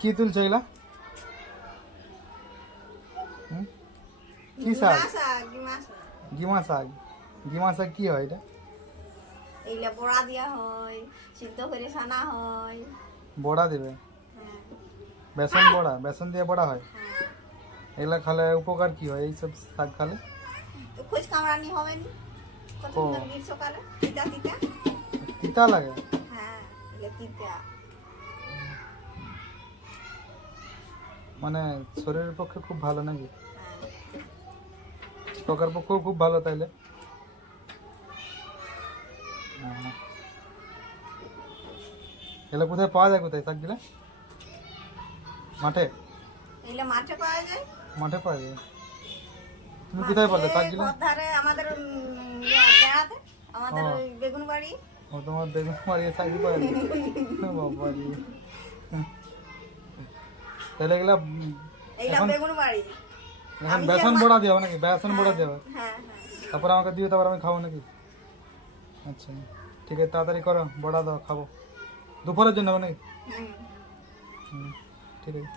কি তুলছো এগুলা? কি শাক? গিমা শাক। গিমা শাক কি হয় এটা? এইগুলা বড়া দিয়া হয়, সিদ্ধ করে ছানা হয়। বড়া দেবে? হ্যাঁ, বেসন বড়া? বেসন দিয়ে বড়া হয়? হ্যাঁ। এগুলা খালে উপকার কি হয় এইসব শাক খালে? তো খোঁজ কামড়ানি হবে নি কত ও। সুন্দর গ্রীষ্মকালে তিতা তিতা। তিতা লাগে? হ্যাঁ, এগুলা তিতা। মানে শরীরের পক্ষে খুব ভালো নাকি? হ্যাঁ। ত্বকের পক্ষেও খুব ভালো তাইলে? এগুলো কোথায় পাওয়া যায়, কোথায় শাকগুলা? মাঠে? এগুলা মাঠে পাওয়া যায়। মাঠে পাওয়া যায়? তুমি কোথায় পালে শাকগুলা? ধারে আমাদের বেড়াতে আমাদের ও। ওই বেগুন বাড়ি। ও, তোমার বেগুন মারিয়ে শাকই পাওয়া যায়? বাবা রে। তাহলে এগুলা এইটা এখন বেগুন বাড়ি। এখন আমি বেসন যে বড়া দেওয়া নাকি? বেসন বড়া দেওয়া? হ্যাঁ হ্যাঁ। তারপর আমাকে দিও, তারপর আমি খাবো নাকি? আচ্ছা ঠিক আছে, তাড়াতাড়ি করো, বড়া দাও, খাবো দুপুরের জন্য হবে নাকি? হুম। হুম, ঠিক আছে।